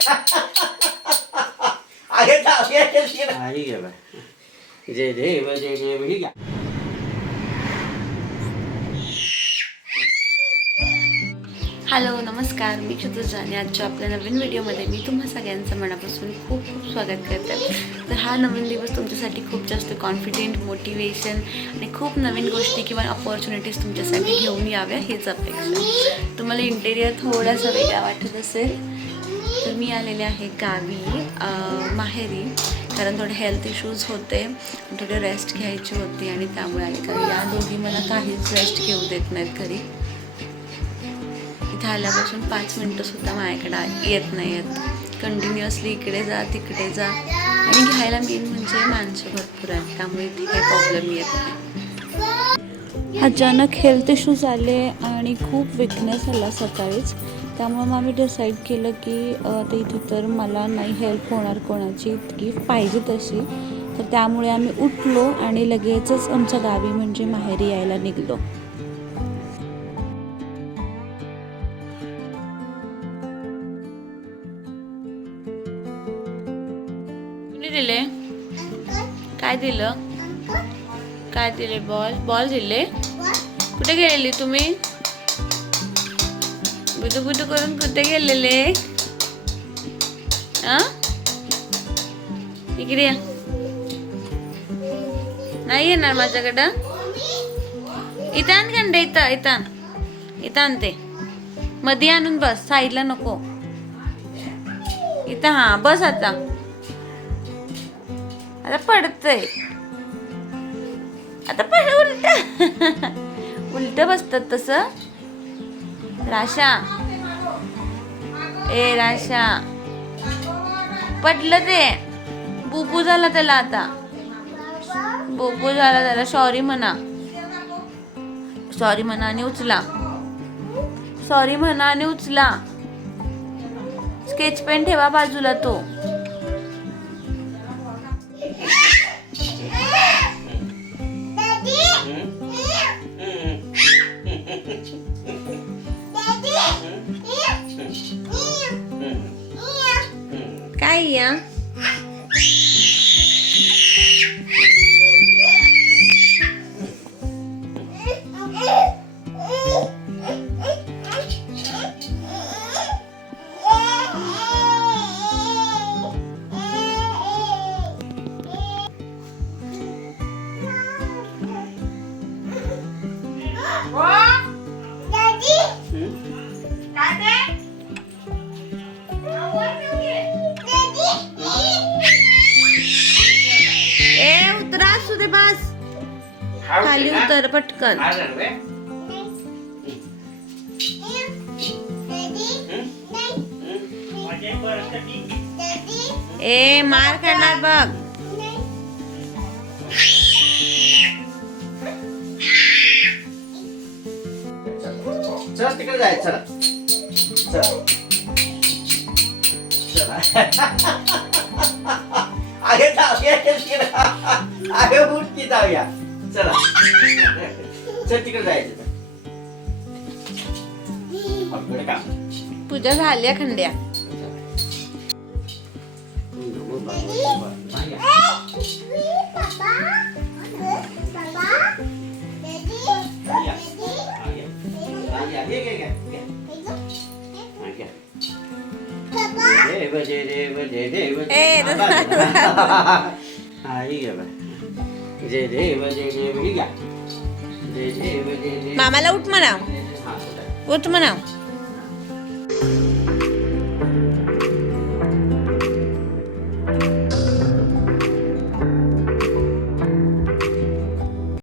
जाऊया. हा, ही जय देव जय देव ही घ्या. हॅलो नमस्कार. मी क्षुतुजा आणि आजच्या आपल्या नवीन व्हिडिओमध्ये मी तुम्हा सगळ्यांचं मनापासून खूप खूप स्वागत करते. तर हा नवीन दिवस तुमच्यासाठी खूप जास्त कॉन्फिडेंट मोटिवेशन आणि खूप नवीन गोष्टी किंवा अपॉर्च्युनिटीज तुमच्यासाठी घेऊन याव्या हेच अपेक्षा तुम्हाला इंटेरियर थोडासा वेगळा वाटत असेल तर मी आलेले आहे गावी माहेरी. कारण थोडे हेल्थ इश्यूज होते थोडे रेस्ट घ्यायची होती आणि त्यामुळे आले कारण या दोघी मला काहीच रेस्ट घेऊ देत नाहीत घरी. इथे आल्यापासून पाच मिनटंसुद्धा माझ्याकडे येत नाही आहेत कंटिन्युअसली इकडे जा तिकडे जा. आणि घ्यायला मेन म्हणजे माणसं भरपूर आहेत त्यामुळे इथे काही प्रॉब्लेम येत नाही. अचानक हेल्थ इश्यूज आले आणि खूप विकनेस आला सकाळीच. त्यामुळे मग आम्ही डिसाईड केलं की आता इथे तर मला नाही हेल्प होणार कोणाची इतकी. पाहिजे तशी. तर त्यामुळे आम्ही उठलो आणि लगेचच आमच्या गावी म्हणजे माहेरी यायला निघलो. दिले? काय दिलं? काय दिले बॉल? बॉल दिले? कुठे गेलेली तुम्ही? बुदू बुदू करून कुठे गेलेले? आ? इकडे या. नाही येणार माझ्याकडं. इथं आण खंड इथं इथं आण. इथं आणते मध्ये आणून बस साईडला नको. इथं हा बस आता. आता पडतंय. आता पड उलट. उलट बसतात तसं. राशा. ए राशा. पटलं ते. बुबू झाला त्याला आता. बुबू झाला त्याला. सॉरी म्हणा. सॉरी म्हणा आणि उचला. सॉरी म्हणा आणि उचला. स्केच पेन ठेवा बाजूला तो. काय दे बस. खाली उतर पटकन. हा. ए मार खाणार बघ. चला तिकडे चला. चला. चला. अगे जाऊया शिरा. अगे उठ की जाऊया. चला. चल तिकडे जायचं. आपल्याकडे काम पूजा झाल्या खंड्या. देव जय देव जय देव जय हा ही घ्या जय देव जय देव ही घ्या. जय देव जय देव. मामाला उठ म्हणा. उठ म्हणा.